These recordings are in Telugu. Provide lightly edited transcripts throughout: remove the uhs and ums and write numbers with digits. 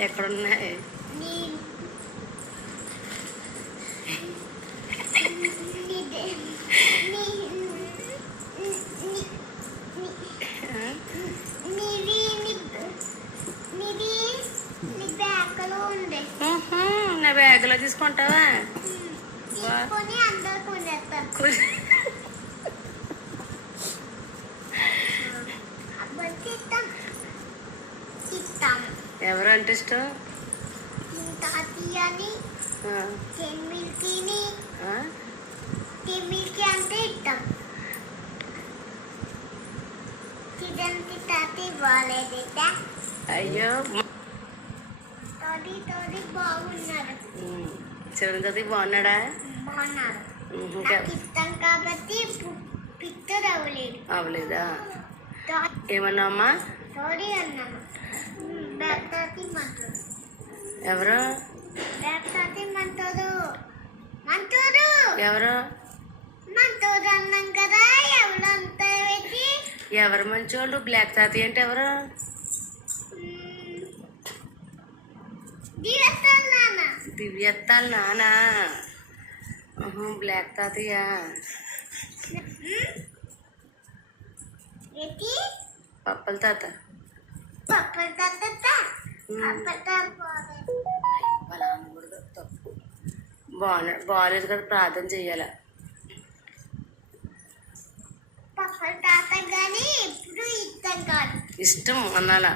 ఎక్కడున్నాయి? నా బ్యాగ్లో తీసుకుంటావా? ఎవరంటే ఇష్టం? అంటే ఇష్టం. అయ్యో బాగున్నాడు. చిరంజీవి బాగున్నాడా? బాగున్నాడు. ఇష్టం కాబట్టి పిక్చర్ అవ్వలేదు. అవలేదా? ఏమన్నా అమ్మా? సారీ అన్నాను. ఎవరు? ఎవరు? అన్నాం కదా. ఎవరు మంచోళ్ళు? బ్లాక్ తాతయ్య అంటే ఎవరు? దివ్యత్తాల నాన్న. బ్లాక్ తాతయ్య. పప్పల తాత. తప్పు. బాగాలేదు కదా, ప్రార్థన చెయ్యాల. ఇష్టం అన్నాలా?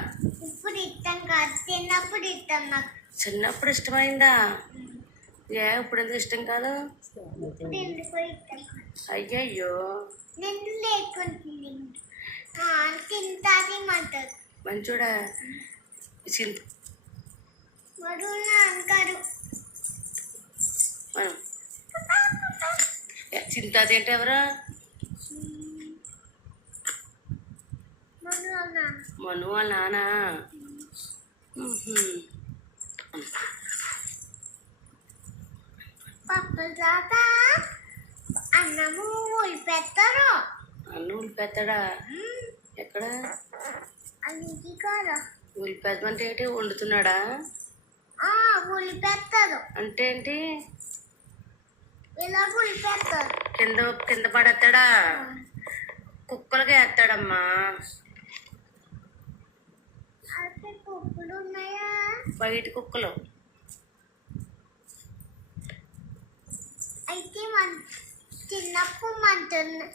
ఇప్పుడు ఇష్టం కాదు, చిన్నప్పుడు ఇష్టం. నాకు చిన్నప్పుడు ఇష్టమైందా? ఇప్పుడు ఎందుకు ఇష్టం కాదు? అయ్యయ్యో, నేను లేకుంటుంది. తింటాది అంటారు. మంచోడా? అంటారు. చింతాది అంటే ఎవరు? మను వాళ్ళ నాన్న. అన్నము ఉలిపెత్తారు. అన్నం ఉలిపెత్తాడా? ఎక్కడ? ఉలిపెత్తమంటే ఏంటి? వండుతున్నాడా? ఉలిపెత్తారు అంటే ఏంటి? ఇలా ఉలిపెత్తారు. కింద పడేస్తాడా? కుక్కలకి వేస్తాడమ్మా. కుక్కలు ఉన్నాయా? బయట కుక్కలు. అయితే చిన్నప్పుడు మంటున్నా.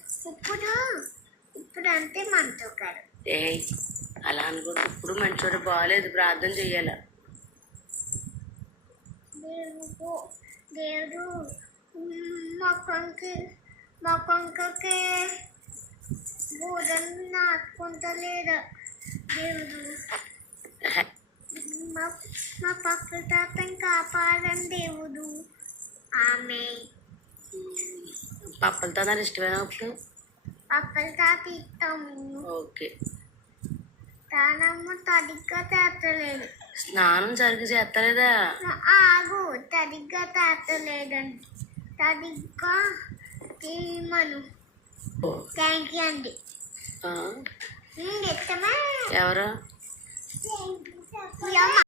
ఇప్పుడు అంటే మంటుకారు. అలా అనుకుంటే ఇప్పుడు మంచోడు బాగాలేదు, ప్రార్థన చెయ్యాల. దేవుడు మొక్కకి బోధన నాటుకుంటలేడు. దేవుడు మా పక్క తాతని కాపాడని దేవుడు. ఆమె పప్పల తాత ఇష్టమైన అప్పుడు? పప్పల తాత ఇష్టం. ఓకే. స్నానము తడిగ్గా చేస్తలేదు. స్నానం సరిగ్గా చేస్తలేదా? తడిగ్గా చేస్తలేదండి. తడిగ్గా చేయమను. థ్యాంక్ యూ అండి. ఎవరు?